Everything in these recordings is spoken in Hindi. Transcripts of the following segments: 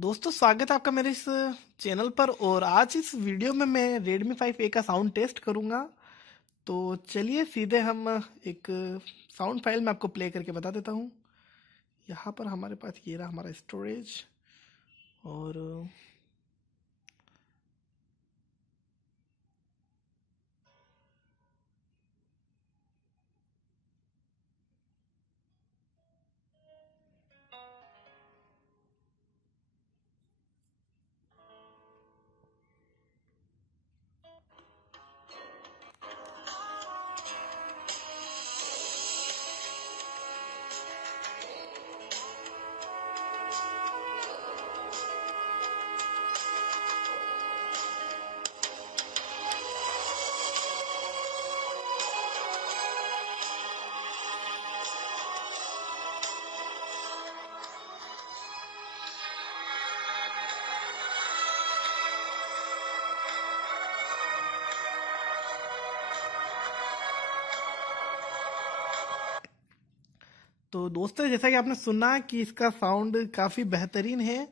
दोस्तों स्वागत है आपका मेरे इस चैनल पर। और आज इस वीडियो में मैं Redmi 5A का साउंड टेस्ट करूंगा। तो चलिए सीधे हम एक साउंड फाइल में आपको प्ले करके बता देता हूं। यहाँ पर हमारे पास ये रहा हमारा स्टोरेज। और तो दोस्तों जैसा कि आपने सुना कि इसका साउंड काफ़ी बेहतरीन है।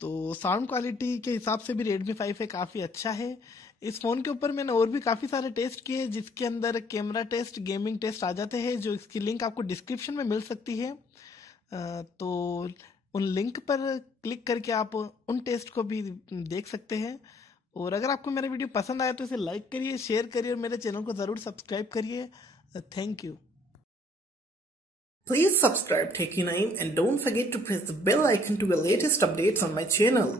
तो साउंड क्वालिटी के हिसाब से भी Redmi 5A काफ़ी अच्छा है। इस फ़ोन के ऊपर मैंने और भी काफ़ी सारे टेस्ट किए जिसके अंदर कैमरा टेस्ट, गेमिंग टेस्ट आ जाते हैं, जो इसकी लिंक आपको डिस्क्रिप्शन में मिल सकती है। तो उन लिंक पर क्लिक करके आप उन टेस्ट को भी देख सकते हैं। और अगर आपको मेरा वीडियो पसंद आया तो इसे लाइक करिए, शेयर करिए और मेरे चैनल को ज़रूर सब्सक्राइब करिए। Thank you. Please subscribe Techie9 and don't forget to press the bell icon to get latest updates on my channel.